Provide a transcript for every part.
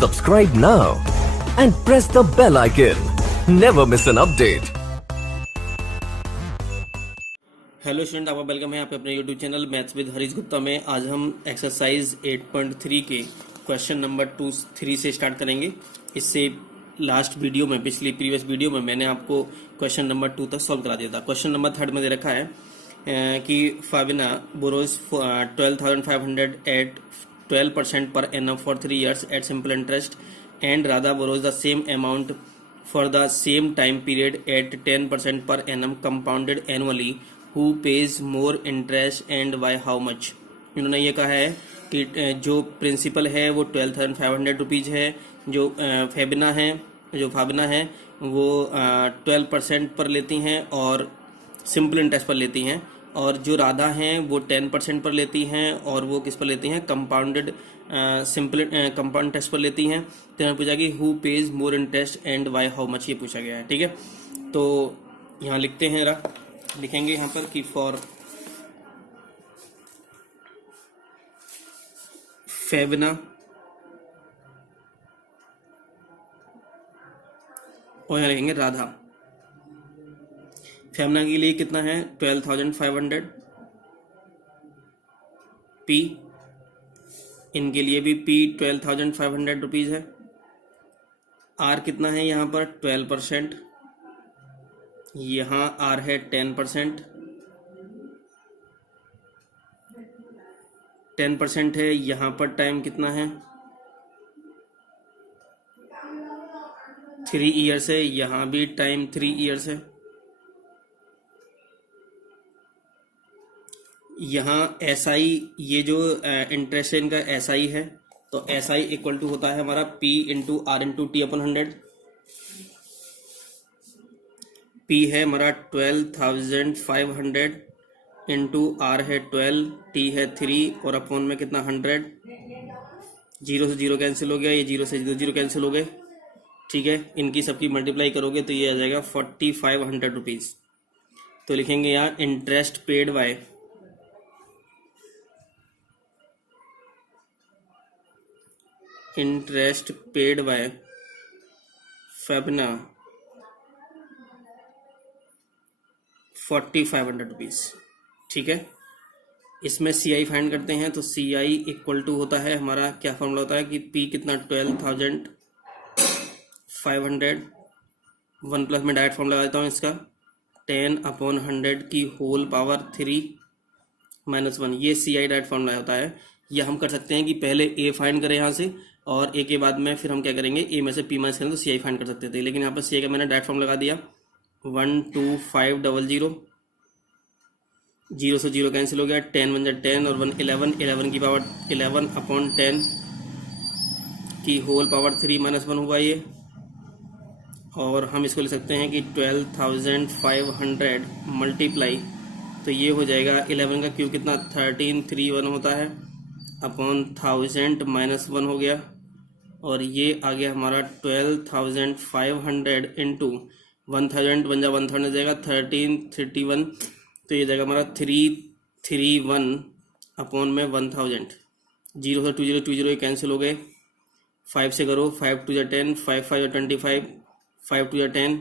Subscribe now and press the bell icon. Never miss an update. Hello student, आपका welcome है आप अपने YouTube channel maths with Harish Gupta में। आज हम एक्सरसाइज 8.3 के क्वेश्चन नंबर 3 से स्टार्ट करेंगे। इससे लास्ट वीडियो में, प्रीवियस वीडियो में मैंने आपको क्वेश्चन नंबर 2 तक सॉल्व करा दिया था। क्वेश्चन नंबर 3 में दे रखा है कि फाबिना borrows 12,500 eight 12% per annum for 3 years at simple interest, and Radha borrows the same amount for the same time period at 10% per annum compounded annually. Who pays more interest and by how much? इन्होंने ये कहा है कि जो principal है वो 12,500 rupees है, जो फाबिना है वो 12% पर लेती हैं और सिंपल इंटरेस्ट पर लेती हैं, और जो राधा हैं वो 10% पर लेती हैं और वो किस पर लेती हैं, कंपाउंडेड कंपाउंड इंटरेस्ट पर लेती हैं। तो यहाँ पूछा कि who page more interest and by how much, ये पूछा गया है। ठीक है, तो यहाँ लिखते हैं, लिखेंगे यहाँ पर कि फॉर फाबिना और यहाँ लिखेंगे राधा। फाबिना के लिए कितना है 12,500 पी, इनके लिए भी पी 12,500 रुपीज़ है। आर कितना है यहाँ पर 12%, यहाँ आर है 10%, 10% है। यहाँ पर टाइम कितना है 3 ईयर्स है, यहाँ भी टाइम 3 ईयर्स है। यहाँ SI, ये जो इंटरेस्ट है इनका SI है, तो SI इक्वल टू होता है हमारा P into R into T अपन 100। P है हमारा 12,500 इंटू R है 12, T है 3 और अपॉन में कितना 100। 0 से 0 कैंसिल हो गया, ये 0 से 0 कैंसिल हो गए। ठीक है, इनकी सबकी मल्टीप्लाई करोगे तो ये आ जाएगा 4,500 रुपीज़। तो लिखेंगे यहाँ इंटरेस्ट पेड बाय फाबिना 4,500 रुपीज़। ठीक है, इसमें CI फाइंड करते हैं, तो CI इक्वल टू होता है हमारा, क्या फॉर्मूला होता है कि P कितना 12,500, 1 प्लस में डायरेक्ट फॉर्मूला लगा देता हूँ इसका 10/100 की होल पावर 3 माइनस 1, ये CI डायरेक्ट फॉर्मूला होता है। या हम कर सकते हैं कि पहले A फाइंड करें यहाँ से और A के बाद में फिर हम क्या करेंगे, A में से P माइनस करें तो CI फाइंड कर सकते थे, लेकिन यहाँ पर CI का मैंने डायरेक्ट फॉर्मूला लगा दिया 12500। 0 से 0 कैंसिल हो गया, 10 1 10 और 1 11, 11 की पावर 11/10 की होल पावर 3 माइनस 1 हुआ ये। और हम इसको ले सकते हैं कि 12,500 मल्टीप्लाई, तो ये हो जाएगा 11 का क्यूब कितना 1331 होता है, अपॉन 1000 माइनस 1 हो गया, और ये आ गया हमारा 12,500 इंटू 1000 बन जा 1000 हो जाएगा 1331, तो ये जाएगा हमारा 331 अपॉन में 1000। 0 से 20 कैंसिल हो गए, 5 से करो, 5 2 10, 5 5 25, 5 2 10,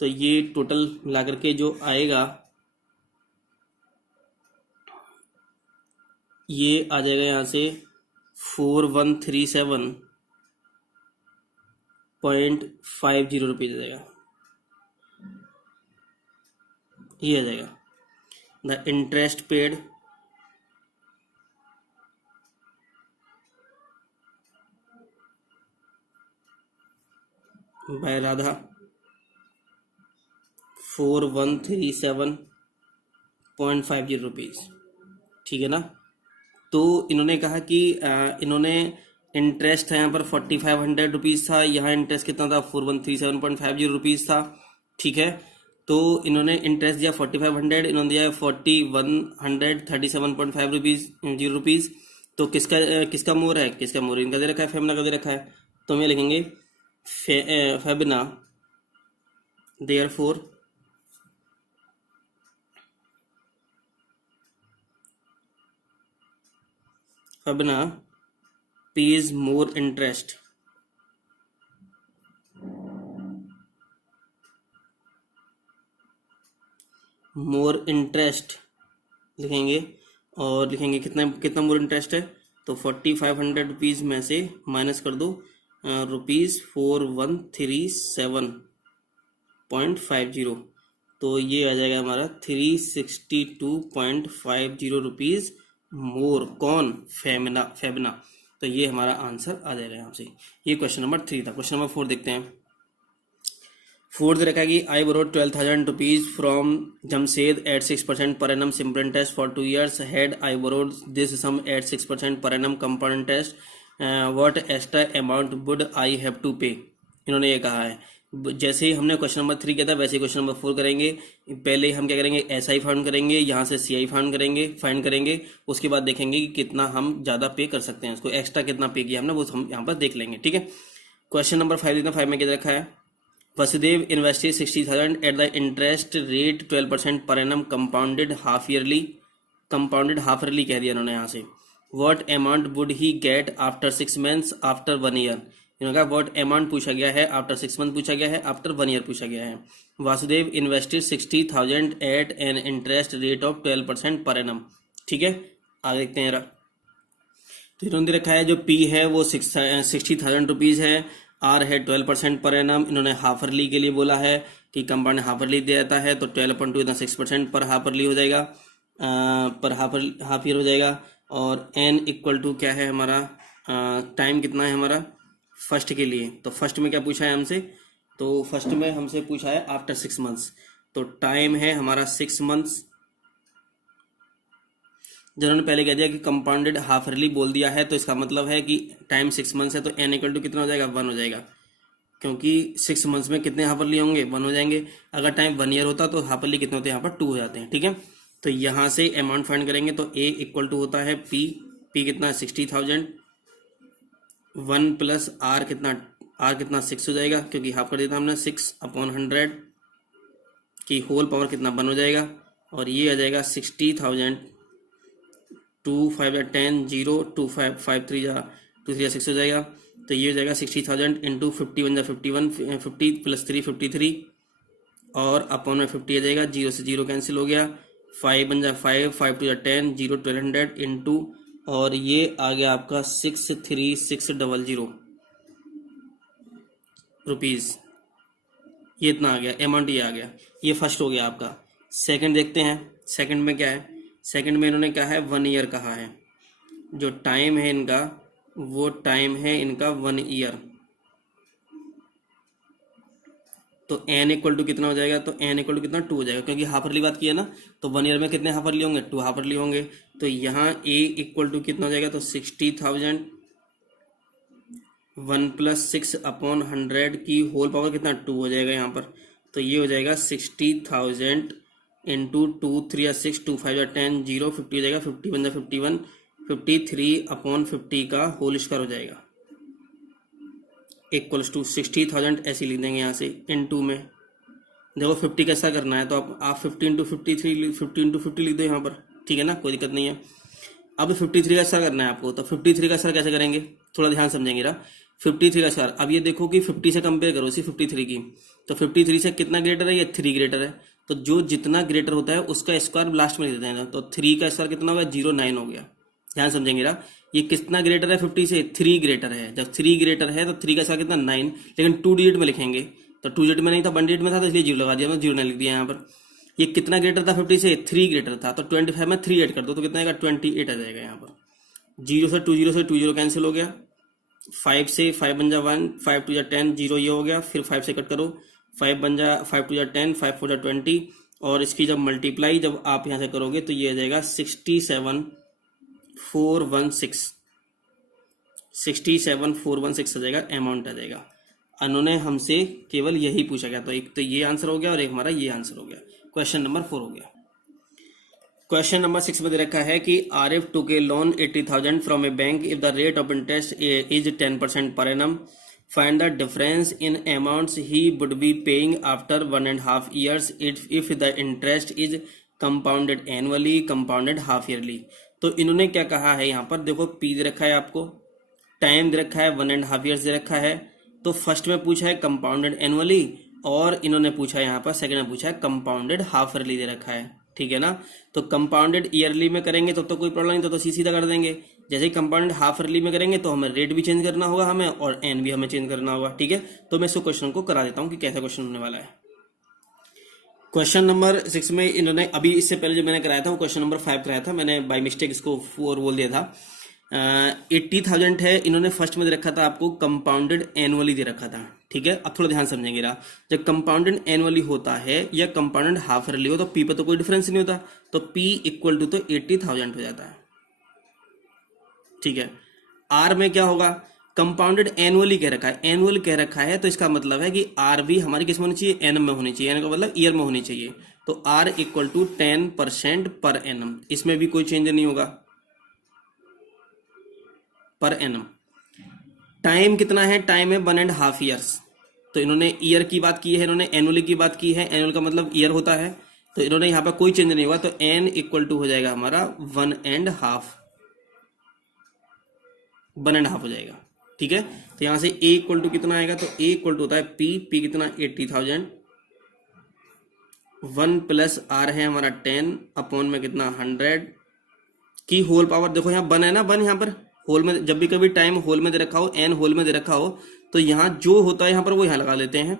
तो ये टोटल मिला करके जो आएगा ये आ जाएगा यहाँ से 4137.50 रुपीज़ आ जाएगा। ये आ जाएगा the interest paid by Radha 4137.50 rupees. ठीक है ना, तो इन्होंने कहा कि इन्होंने इंटरेस्ट था यहाँ पर 4,500 रुपीज़ था, यहाँ इंटरेस्ट कितना था 4137.50 रुपीज़ था। ठीक है, तो इन्होंने इंटरेस्ट दिया 4,500, इन्होंने दिया 4,137.5 रुपीज़। तो किसका मोर है, इनका दे रखा है, फाबिना का दे रखा है। तो हम ये लिखेंगे Fabina therefore Fabina pays more interest more interest लिखेंगे और लिखेंगे कितना कितना मोर इंटरेस्ट है, तो 4500 में से माइनस कर दो ₹4137.50, तो ये आ जाएगा हमारा 362.50 रुपीज़ मोर। कौन? फेबना। तो ये हमारा आंसर आ जाएगा यहाँ से। ये क्वेश्चन नंबर 3 था। क्वेश्चन नंबर 4 देखते हैं। 4 रखा है कि I borrowed 12,000 rupees from Jamshed at 6% per annum simple interest for 2 years. Had I borrowed this sum at 6% per annum compound interest, what extra amount would I have to pay? इन्होंने ये कहा है। जैसे ही हमने क्वेश्चन नंबर 3 किया था वैसे question number 4 करेंगे। पहले हम क्या करेंगे, SI फाइंड करेंगे, यहाँ से CI फाइंड करेंगे, उसके बाद देखेंगे कि कितना हम ज़्यादा पे कर सकते हैं, उसको एक्स्ट्रा कितना पे किया हमने वो हम यहाँ पर देख लेंगे। ठीक है। क्वेश्चन नंबर 5 देखना। 5 में क्या रखा है, Vasudev invested 60,000 at the interest rate 12% per annum compounded half yearly कह दिया इन्होंने यहाँ से। What amount would he get after 6 months after 1 year? इन्होंने कहा what amount पूछा गया है, after 6 months पूछा गया है, after 1 year पूछा गया है। Vasudev invested 60,000 at an interest rate of 12% per annum। ठीक है, आगे देखते हैं जरा। तो इन्होंने रखा है जो P है वो 60,000 रुपीज़ है, आर है 12% पर एनम। इन्होंने हाफ ईयरली के लिए बोला है कि कंपाउंड हाफ ईयरली देता है, तो 12.2 इतना 6% पर हाफ ईयरली हो जाएगा, पर हाफ ईयर हो जाएगा। और एन इक्वल टू क्या है हमारा, टाइम कितना है हमारा फर्स्ट के लिए, तो फर्स्ट में क्या पूछा है हमसे, तो फर्स्ट में हमसे पूछा है आफ्टर 6 मंथ्स, तो टाइम है हमारा 6 मंथ्स। जिन्होंने पहले कह दिया कि कंपाउंडेड हाफ ईयरली बोल दिया है, तो इसका मतलब है कि टाइम 6 मंथ्स है, तो एन इक्वल टू कितना हो जाएगा, 1 हो जाएगा, क्योंकि 6 मंथ्स में कितने हाफ ईयरली होंगे, 1 हो जाएंगे। अगर टाइम 1 ईयर होता तो हाफ ईयरली कितने होते हैं, यहाँ पर 2 हो जाते हैं। ठीक है, तो यहाँ से अमाउंट फाइंड करेंगे, तो ए इक्वल टू होता है पी कितना 60,000, 1 प्लस आर कितना 6 हो जाएगा, क्योंकि हाफ कर देता हमने 6/100 की होल पावर कितना 1 हो जाएगा, और ये आ जाएगा 60,000, 2 5 या 10 0 2 5 5 3 या 2 3 या 6 हो जाएगा, तो ये हो जाएगा 60,000 इंटू 50 बन जा 51, 50 प्लस 3 53, और अपॉन में 50 आ जाएगा, 0 से 0 कैंसिल हो गया, 5 बन जा 5 5 2 या 10 0 1200 इंटू, और ये आ गया आपका 63600 रुपीज़, ये इतना आ गया अमाउंट, ये आ गया। ये फर्स्ट हो गया आपका। सेकंड देखते हैं, सेकंड में क्या है, सेकंड में इन्होंने कहा है 1 ईयर कहा है, जो टाइम है इनका वो टाइम है इनका 1 ईयर, तो एन इक्वल टू कितना हो जाएगा, तो एन इक्वल टू कितना 2 हो जाएगा, क्योंकि हाफ ईयरली बात की है ना, तो 1 ईयर में कितने हाफ ईयरली होंगे, 2 हाफ ईयरली होंगे, तो यहाँ ए इक्वल टू कितना हो जाएगा, तो 60,000 1 प्लस 6/100 की होल पावर कितना 2 हो जाएगा यहाँ पर, तो ये हो जाएगा 60,000 इंटू 2 3 या 6 2 5 या 10 0 50 हो जाएगा, 50 बन जाए 51, 53/50 का होल स्क्वायर हो जाएगा, इक्वल्स टू 60,000 ऐसे लिख देंगे यहाँ से इनटू में। देखो 50 कैसा करना है, तो आप 50 इंटू 53 50 इंटू 50 लिख दो यहाँ पर, ठीक है ना, कोई दिक्कत नहीं है। अब 53 का स्क्वायर करना है आपको, तो 53 का स्क्वायर कैसे करेंगे, थोड़ा ध्यान समझेंगे ना। 53 का स्क्वायर, अब ये देखो कि 50 से कंपेयर करो इसी 53 की, तो 53 से कितना ग्रेटर है, ये 3 ग्रेटर है, तो जो जितना ग्रेटर होता है उसका स्क्वायर लास्ट में लिख देते हैं, तो 3 का स्क्वायर कितना हुआ, 09 हो गया। ध्यान समझेंगे ना, ये कितना ग्रेटर है 50 से, 3 ग्रेटर है, जब 3 ग्रेटर है तो 3 का स्क्वायर कितना 9, लेकिन 2 डिजिट में लिखेंगे, तो 2 डिजिट में नहीं था 1 डिजिट में था, तो इसलिए 0 लगा दिया, मैं 0 नहीं लिख दिया यहाँ पर। ये कितना ग्रेटर था 50 से, 3 ग्रेटर था, तो 25 में 3 ऐड कर दो तो कितना आएगा 28 आ जाएगा यहाँ पर। 0 से 2 0 कैंसिल हो गया, 5 से 5 बन जा 1 5 2 या 10 0 ये हो गया, फिर 5 से कट करो, 5 बन जा 5 2 या 10 5 4 या 20, और इसकी जब मल्टीप्लाई जब आप यहाँ से करोगे तो ये आ जाएगा 67,416 आ जाएगा, अमाउंट आ जाएगा। उन्होंने हमसे केवल यही पूछा गया, तो एक तो ये आंसर हो गया और एक हमारा ये आंसर हो गया, क्वेश्चन नंबर 4 हो गया। क्वेश्चन नंबर 6 में दे रखा है कि Arif took a loan 80,000 from a bank if the rate of interest is 10% per annum, find the difference in amounts he would be paying after 1.5 years if the interest is compounded annually compounded half yearly. तो इन्होंने क्या कहा है यहाँ पर, देखो P दे रखा है आपको, टाइम दे रखा है 1.5 years दे रखा है, तो फर्स्ट में पूछा है कंपाउंडेड एनुअली और इन्होंने पूछा यहाँ पर सेकंड में पूछा है कंपाउंडेड हाफ ईयरली दे रखा है, ठीक है ना। तो कंपाउंडेड ईयरली में करेंगे तो कोई प्रॉब्लम नहीं, तो सीधा कर देंगे। जैसे ही कंपाउंडेड हाफ ईयरली में करेंगे तो हमें रेट भी चेंज करना होगा हमें, और एन भी हमें चेंज करना होगा, ठीक है। तो मैं इस क्वेश्चन को करा देता हूँ कि कैसा क्वेश्चन होने वाला है। क्वेश्चन नंबर 6 में इन्होंने अभी इससे पहले जो मैंने कराया था वो क्वेश्चन नंबर 5 कराया था, मैंने बाय मिस्टेक इसको 4 बोल दिया था। 80,000 है, इन्होंने फर्स्ट में दे रखा था आपको कंपाउंडेड एनुअली दे रखा था, ठीक है। अब थोड़ा ध्यान समझेंगे ना, जब कंपाउंडेड एनुअली होता है या कंपाउंडेड हाफ ईयरली हो तो पी पे तो कोई डिफरेंस नहीं होता, तो पी इक्वल टू तो 80,000 हो जाता है, ठीक है। आर में क्या होगा, कंपाउंडेड एनुअली कह रखा है, एनुअल कह रखा है तो इसका मतलब है कि आर भी हमारी किस में होनी चाहिए, एन में होनी चाहिए, एन का मतलब ईयर में होनी चाहिए। तो are equal to 10% per annum, इसमें भी कोई चेंज नहीं होगा, पर एनम। टाइम कितना है, टाइम है 1.5 ईयर्स। तो इन्होंने ईयर की बात की है, इन्होंने एनुअली की बात की है, एनुअल का मतलब ईयर होता है, तो इन्होंने यहाँ पर कोई चेंज नहीं हुआ, तो एन इक्वल टू हो जाएगा हमारा 1.5 हो जाएगा, ठीक है। तो यहां से ए इक्वल टू कितना आएगा, तो ए इक्वल टू होता है पी कितना 80,000, 1 प्लस आर है हमारा 10 अपॉन में कितना 100 की होल पावर। देखो यहाँ 1 है ना, 1 यहाँ पर होल में, जब भी कभी टाइम होल में दे रखा हो, एन होल में दे रखा हो, तो यहाँ जो होता है यहाँ पर वो यहाँ लगा लेते हैं,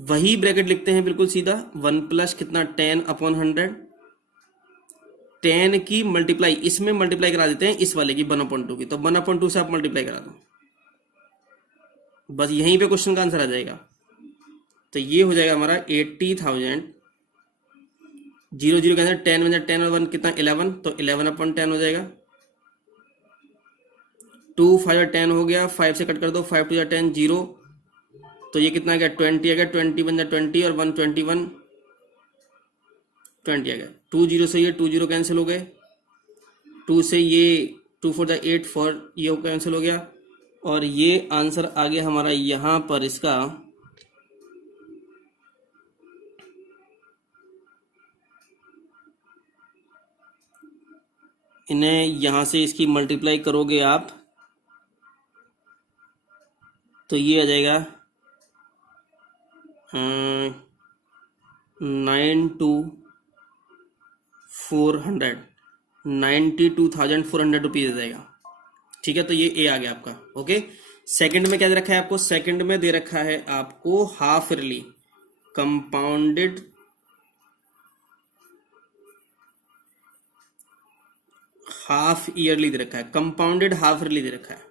वही ब्रैकेट लिखते हैं बिल्कुल सीधा। 1 प्लस कितना 10 अपॉन 100, 10 की मल्टीप्लाई इसमें मल्टीप्लाई करा देते हैं इस वाले की 1/2 की, तो 1/2 से आप मल्टीप्लाई करा दो, बस यहीं पे क्वेश्चन का आंसर आ जाएगा। तो ये हो जाएगा हमारा 80,000, 0 0 कैंसिल, 10 में 10 और 1 कितना 11, तो 11/10 हो जाएगा। 2 5 10 हो गया, 5 से कट कर दो, 5 2 10 0, तो ये कितना आ गया 20 आ गया, 20 1 20 और 1 21 20 आ गया। 2 0 से ये 2 0 कैंसिल हो गए, 2 से ये 2 4 8 4 ये कैंसिल हो गया, और ये आंसर आ गया हमारा यहाँ पर इसका इन्हें यहाँ से इसकी मल्टीप्लाई करोगे आप तो ये आ जाएगा 92,400 रुपीज आ जाएगा, ठीक है। तो ये ए आ गया आपका, ओके। सेकंड में क्या दे रखा है आपको, सेकंड में दे रखा है आपको half yearly compounded half yearly दे रखा है, कंपाउंडेड हाफ ईयरली दे रखा है।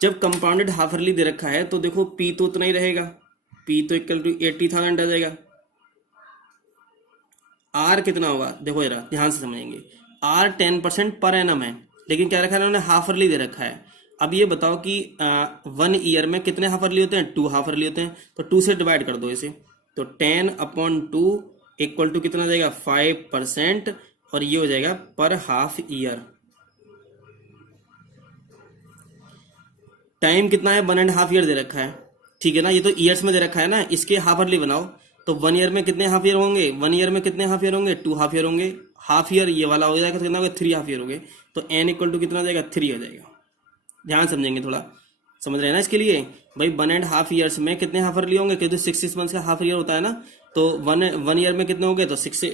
जब कंपाउंडेड हाफ ईयरली दे रखा है तो देखो पी तो उतना ही रहेगा, पी तो इक्वल टू 80,000 आ जाएगा। आर कितना होगा, देखो जरा ध्यान से समझेंगे, आर 10% पर एनम है, लेकिन क्या रखा है उन्होंने हाफ ईयरली दे रखा है। अब ये बताओ कि 1 ईयर में कितने हाफ ईयरली होते हैं, 2 हाफ ईयरली होते हैं, तो 2 से डिवाइड कर दो इसे, तो 10/2 इक्वल टू कितना जाएगा 5%, और ये हो जाएगा पर हाफ ईयर। टाइम कितना है 1.5 ईयर दे रखा है, ठीक है ना, ये तो ईयर्स में दे रखा है ना, इसके हाफ ईयरली बनाओ, तो 1 ईयर में कितने हाफ ईयर होंगे, 1 ईयर में कितने हाफ ईयर होंगे, 2 हाफ ईयर होंगे, हाफ ईयर ये वाला हो जाएगा तो कितना होगा 3 हाफ ईयर हो गए, तो एन इक्वल टू कितना हो जाएगा 3 हो जाएगा। ध्यान समझेंगे, थोड़ा समझ रहे हैं ना इसके लिए भाई। 1.5 ईयर्स में कितने हाफ ईयरली होंगे, क्योंकि 6 मंथ्स का हाफ ईयर होता है ना, तो 1 ईयर में कितने हो गए, तो 6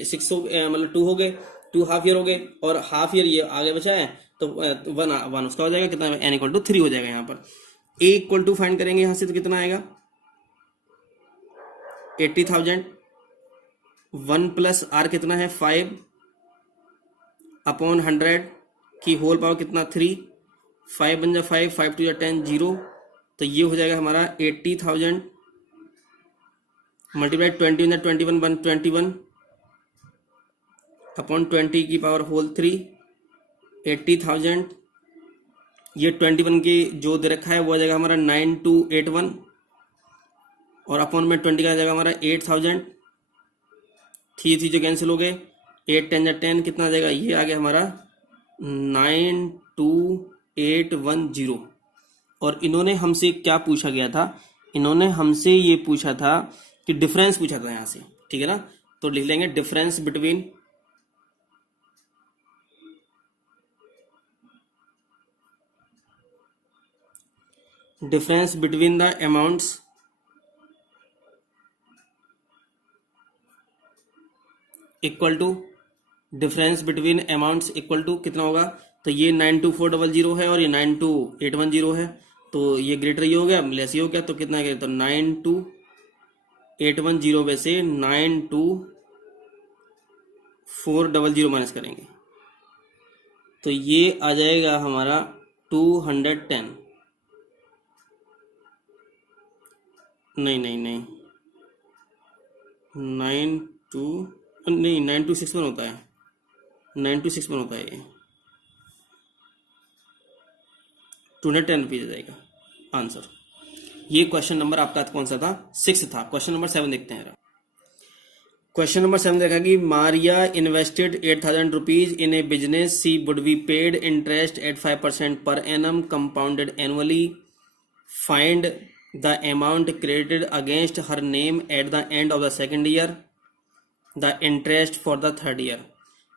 मतलब 2 हो गए, 2 हाफ ईयर हो गए, और हाफ ईयर ये आगे बचा है, तो 1 उसका हो जाएगा कितना, एन इक्वल टू 3 हो जाएगा। यहाँ पर ए इक्वल टू फाइंड करेंगे यहाँ से, तो कितना आएगा 80,000, 1 प्लस आर कितना है 5 अपॉन 100 की होल पावर कितना 3, 5 बन जा 5 5 2 10 0, तो ये हो जाएगा हमारा 80,000 मल्टीप्लाई 20 21 121 अपॉन 20 की पावर होल 3, 80,000 ये 21 की जो दे रखा है वो आ जाएगा हमारा 9281, और अपॉन में 20 का आ जाएगा हमारा 8,000, थी जो कैंसिल हो गए, 8 10 10 कितना आ जाएगा, ये आ गया हमारा 92,810। और इन्होंने हमसे क्या पूछा गया था, इन्होंने हमसे ये पूछा था कि डिफरेंस पूछा था यहाँ से, ठीक है ना, तो लिख लेंगे difference between the amounts equal to difference between amounts equal to कितना होगा, तो ये 92400 है और ये 92810 है, तो ये ग्रेटर ये हो गया, लेस ये हो गया, तो कितना है, तो 92810 में से 92400 माइनस करेंगे तो ये आ जाएगा हमारा 210, नहीं नहीं नहीं 926 होता है, 926 होता है, ये 210 रुपीज जाएगा आंसर। ये क्वेश्चन नंबर आपका कौन सा था, 6 था। क्वेश्चन नंबर 7 देखते हैं। क्वेश्चन नंबर 7 देखा कि Maria invested 8,000 rupees in a business, she would be paid interest at 5% per annum compounded annually, find the amount credited against her name at the end of the second year, the interest for the third year.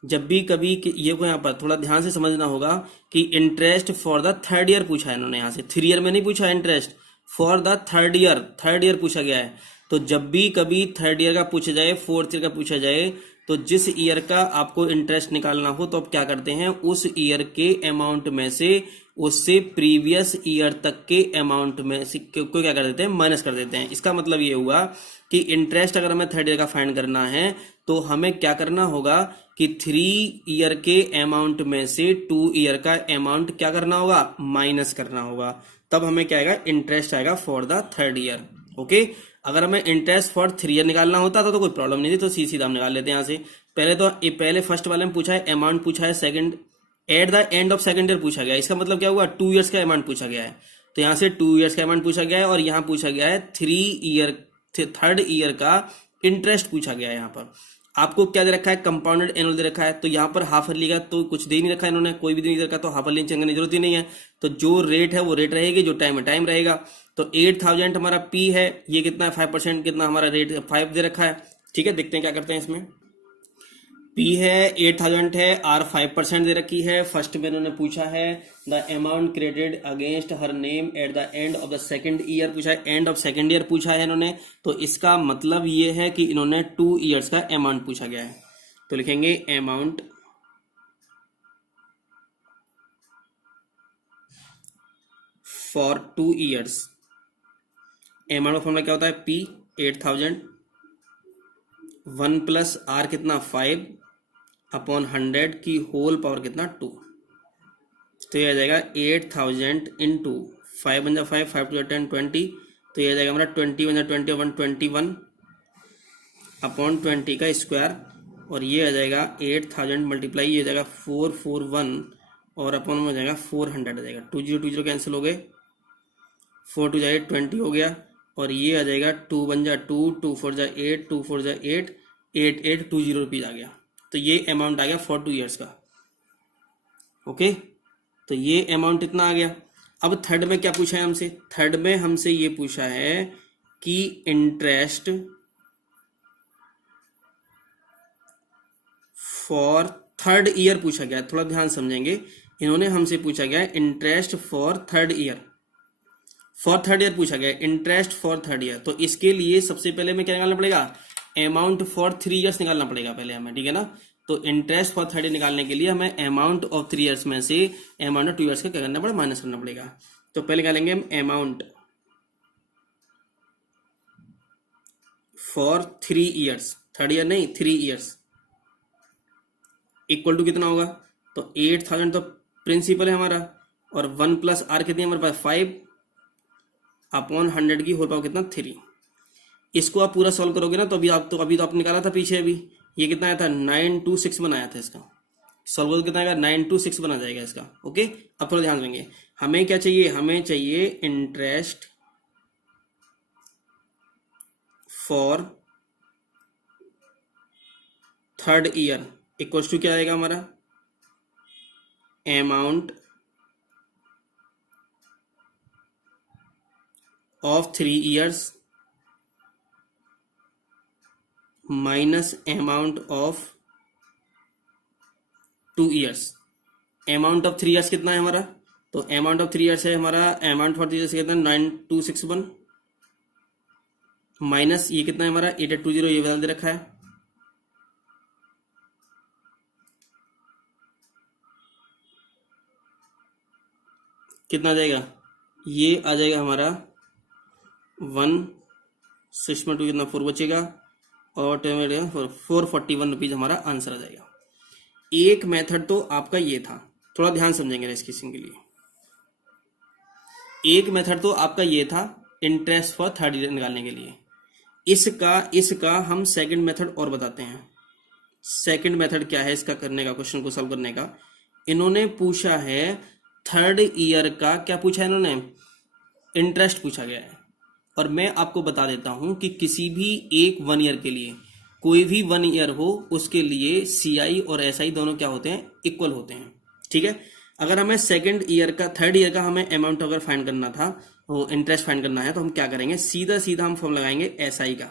जब भी कभी ये को यहाँ पर थोड़ा ध्यान से समझना होगा कि interest for the third year पूछा है इन्होंने, यहाँ से 3 ईयर में नहीं पूछा है, interest for the third year पूछा गया है। तो जब भी कभी थर्ड ईयर का पूछा जाए, फोर्थ ईयर का पूछा जाए, तो जिस ईयर का आपको इंटरेस्ट निकालना हो तो आप क्या करते हैं, उस ईयर के अमाउंट में से उससे प्रीवियस ईयर तक के अमाउंट में से को क्या कर देते हैं, माइनस कर देते हैं। इसका मतलब ये हुआ कि इंटरेस्ट अगर हमें थर्ड ईयर का फाइंड करना है तो हमें क्या करना होगा कि 3 ईयर के अमाउंट में से 2 ईयर का अमाउंट क्या करना होगा, माइनस करना होगा, तब हमें क्या आएगा, इंटरेस्ट आएगा for the third year. Okay, अगर हमें इंटरेस्ट फॉर 3 ईयर निकालना होता तो कोई प्रॉब्लम नहीं थी, तो सीधा हम निकाल लेते हैं यहाँ से। पहले फर्स्ट वाले में पूछा है अमाउंट, पूछा है second eight the end of second year पूछा गया है। इसका मतलब क्या हुआ, 2 ईयर्स का अमाउंट पूछा गया है, तो यहाँ से 2 ईयर्स का अमाउंट पूछा गया है और यहाँ पूछा गया है थर्ड ईयर का इंटरेस्ट पूछा गया है। यहाँ पर आपको क्या दे रखा है, कंपाउंडेड एनुअल दे रखा है, तो यहाँ पर हाफ ईयरली का तो कुछ दे ही नहीं रखा है इन्होंने, कोई भी दे नहीं रखा, तो हाफ ईयरली चेंज करने की जरूरत ही नहीं है। तो जो रेट है वो रेट रहेगी, जो टाइम है टाइम रहेगा। तो 8,000 हमारा पी है, ये कितना है 5%, कितना हमारा रेट 5 दे रखा है। ठीक है, देखते हैं क्या करते हैं इसमें। पी है 8,000 है, आर 5% दे रखी है। फर्स्ट में इन्होंने पूछा है the amount credited against her name at the end of the second year पूछा है, एंड ऑफ सेकंड ईयर पूछा है इन्होंने, तो इसका मतलब ये है कि इन्होंने 2 ईयर्स का अमाउंट पूछा गया है। तो लिखेंगे अमाउंट फॉर 2 ईयर्स। अमाउंट का फॉर्मूला क्या होता है, पी 8,000 1 प्लस आर कितना 5 अपॉन 100 की होल पावर कितना 2, तो ये आ जाएगा 8,000 इंटू 5 बन जा 5 5 टू 10 20, तो ये आ जाएगा हमारा 20 बन जा 20 अपन 21 अपॉन 20 का स्क्वायर, और ये आ जाएगा 8,000 मल्टीप्लाई, ये आ जाएगा 441 और अपॉन में हो जाएगा 400 आ जाएगा, 20 कैंसिल हो गए, 4 टू जाए 20 हो गया, और ये आ जाएगा 2 बन जा 2 2 4 जा 8 2 4 जा 8 8820 रुपीज आ गया। तो ये अमाउंट आ गया फॉर 2 ईयर्स का। ओके, तो ये अमाउंट इतना आ गया। अब थर्ड में क्या पूछा है हमसे, थर्ड में हमसे ये पूछा है कि इंटरेस्ट फॉर थर्ड ईयर पूछा गया, थोड़ा ध्यान समझेंगे। इन्होंने हमसे पूछा गया interest for third year, for third year पूछा गया इंटरेस्ट फॉर थर्ड ईयर। तो इसके लिए सबसे पहले हमें क्या निकालना पड़ेगा, अमाउंट फॉर 3 ईयर्स निकालना पड़ेगा पहले हमें, ठीक है ना। तो इंटरेस्ट फॉर थर्ड ईयर निकालने के लिए हमें अमाउंट ऑफ 3 ईयर्स में से अमाउंट ऑफ 2 ईयर्स का क्या करना पड़ेगा, माइनस करना पड़ेगा। तो पहले निकालेंगे हम amount for 3 years, third year नहीं 3 ईयर्स, इक्वल टू कितना होगा, तो 8,000 तो प्रिंसिपल है हमारा, और 1 प्लस आर कितनी हमारे पास 5 अपॉन 100 की होल पावर कितना 3। इसको आप पूरा सॉल्व करोगे ना तो अभी तो आपने निकाला था पीछे, अभी ये कितना आया था 926 बनाया था, इसका सॉल्व करो कितना आएगा 926 बना जाएगा इसका। ओके, अब थोड़ा ध्यान देंगे, हमें क्या चाहिए, हमें चाहिए interest for third year equals to क्या आएगा हमारा, amount of 3 years minus amount of 2 years. Amount of 3 years कितना है हमारा, तो अमाउंट ऑफ 3 ईयर्स है हमारा, अमाउंट फॉर 3 ईयर्स कितना 9261 माइनस ये कितना है हमारा 8820, ये बदल दे रखा है, कितना आ जाएगा, ये आ जाएगा हमारा 1, 6 में 2 कितना 4 बचेगा और 441 रुपीज हमारा आंसर आ जाएगा। एक मेथड तो आपका ये था, थोड़ा ध्यान समझेंगे इसकी के लिए। एक मेथड तो आपका ये था इंटरेस्ट फॉर थर्ड ईयर निकालने के लिए। इसका हम सेकंड मेथड और बताते हैं। सेकंड मेथड क्या है इसका करने का, क्वेश्चन को सॉल्व करने का? इन्होंने पूछा है थर्ड ईयर का, क्या पूछा है इन्होंने, इंटरेस्ट पूछा गया है। और मैं आपको बता देता हूं कि किसी भी एक 1 ईयर के लिए, कोई भी 1 ईयर हो, उसके लिए सीआई और एसआई दोनों क्या होते हैं, इक्वल होते हैं। ठीक है, अगर हमें सेकंड ईयर का, थर्ड ईयर का हमें अमाउंट अगर फाइंड करना था, वो इंटरेस्ट फाइंड करना है, तो हम क्या करेंगे, सीधा सीधा हम फॉर्म लगाएंगे एसआई का,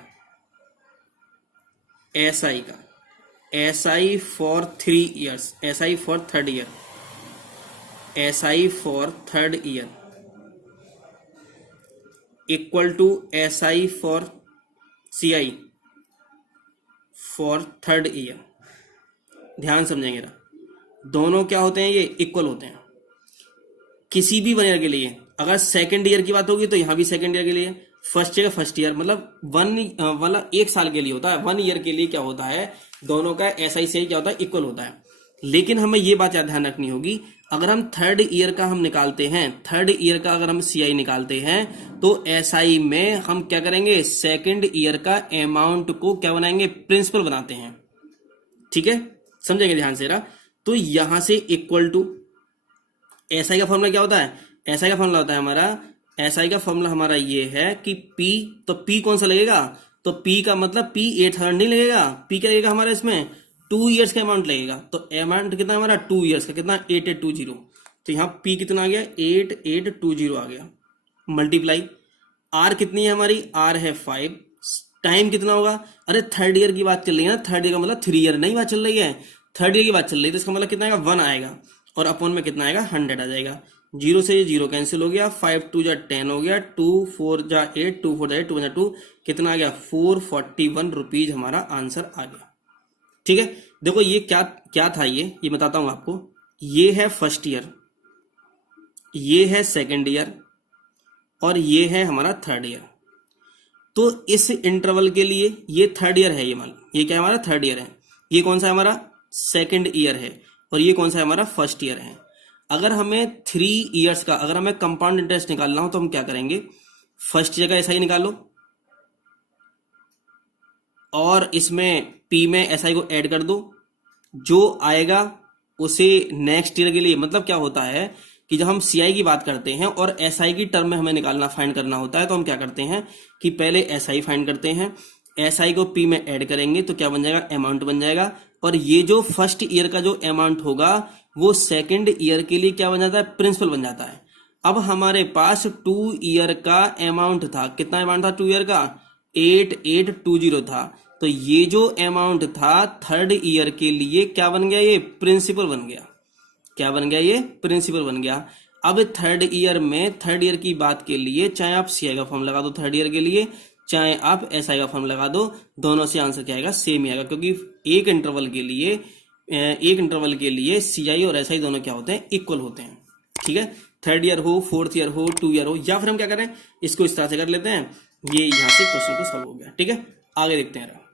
SI for 3 years, SI for third year, SI for third year equal to SI for CI for third year. ध्यान समझेंगे ना, दोनों क्या होते हैं, ये इक्वल होते हैं। किसी भी 1 ईयर के लिए, अगर सेकंड ईयर की बात होगी तो यहां भी सेकंड ईयर के लिए, फर्स्ट ईयर फर्स्ट ईयर, मतलब 1 साल के लिए होता है, 1 ईयर के लिए क्या होता है, दोनों का एसआई से क्या होता है, इक्वल होता है। लेकिन हमें ये बात याद ध्यान रखनी होगी, अगर हम थर्ड ईयर का हम निकालते हैं, थर्ड ईयर का अगर हम सीआई निकालते हैं, तो एसआई में हम क्या करेंगे, सेकंड ईयर का अमाउंट को क्या बनाएंगे, प्रिंसिपल बनाते हैं। ठीक है, समझेंगे ध्यान से रहा। तो यहां से इक्वल टू एसआई का फॉर्मूला क्या होता है, एसआई का फॉर्मूला होता है हमारा, एसआई का फॉर्मूला हमारा ये है कि पी, तो पी कौन सा लगेगा, तो पी का मतलब पी 800 नहीं लगेगा, पी क्या लगेगा हमारा, इसमें 2 ईयर्स का अमाउंट लगेगा। तो अमाउंट कितना हमारा 2 ईयर्स का, कितना 8820, तो यहाँ पी कितना आ गया, 8820 आ गया, मल्टीप्लाई आर कितनी है हमारी, आर है 5, टाइम कितना होगा, अरे थर्ड ईयर की बात चल रही है ना, थर्ड ईयर का मतलब 3 ईयर नहीं बात चल रही है, थर्ड ईयर की बात चल रही है, तो इसका मतलब कितना आएगा, 1 आएगा, और अपॉन में कितना आएगा, 100 आ जाएगा। 0 से 0 कैंसिल हो गया, 5 2 जा 10 हो गया, 2 4 जा 8, 2 4 जा 8, 2 जा 2, कितना आ गया, 441 रुपीज हमारा आंसर आ गया। ठीक है, देखो ये क्या था, ये बताता हूं आपको। ये है फर्स्ट ईयर, ये है सेकंड ईयर, और ये है हमारा थर्ड ईयर। तो इस इंटरवल के लिए ये थर्ड ईयर है, ये क्या हमारा थर्ड ईयर है, ये कौन सा है हमारा सेकंड ईयर है, और ये कौन सा है हमारा फर्स्ट ईयर है। अगर हमें 3 ईयर्स का, अगर हमें कंपाउंड इंटरेस्ट निकालना हो, तो हम क्या करेंगे, फर्स्ट ईयर का एसआई निकालो, और इसमें पी में एसआई को ऐड कर दो, जो आएगा उसे नेक्स्ट ईयर के लिए, मतलब क्या होता है कि जब हम सीआई की बात करते हैं और एसआई की टर्म में हमें निकालना, फाइंड करना होता है, तो हम क्या करते हैं कि पहले एसआई फाइंड करते हैं, एसआई को पी में ऐड करेंगे तो क्या बन जाएगा, अमाउंट बन जाएगा, और ये जो फर्स्ट ईयर का जो अमाउंट होगा वो सेकंड ईयर के लिए क्या बन जाता है, प्रिंसिपल बन जाता है। अब हमारे पास 2 ईयर का अमाउंट था, कितना अमाउंट था 2 ईयर का, 8820 था, तो ये जो अमाउंट था थर्ड ईयर के लिए क्या बन गया, ये प्रिंसिपल बन गया। क्या बन गया, ये प्रिंसिपल बन गया। अब थर्ड ईयर में, थर्ड ईयर की बात के लिए चाहे आप सीआई का फॉर्म लगा दो थर्ड ईयर के लिए, चाहे आप एसआई का फॉर्म लगा दो, दोनों से आंसर क्या आएगा, सेम ही आएगा, क्योंकि एक इंटरवल के लिए सीआई और एसआई दोनों क्या होते हैं, इक्वल होते हैं। ठीक है, थर्ड ईयर हो, फोर्थ ईयर हो, 2 ईयर हो, या फिर हम क्या करें, इसको इस तरह से कर लेते हैं, ये यहां से क्वेश्चन को सॉल्व हो गया। ठीक है, आगे देखते हैं।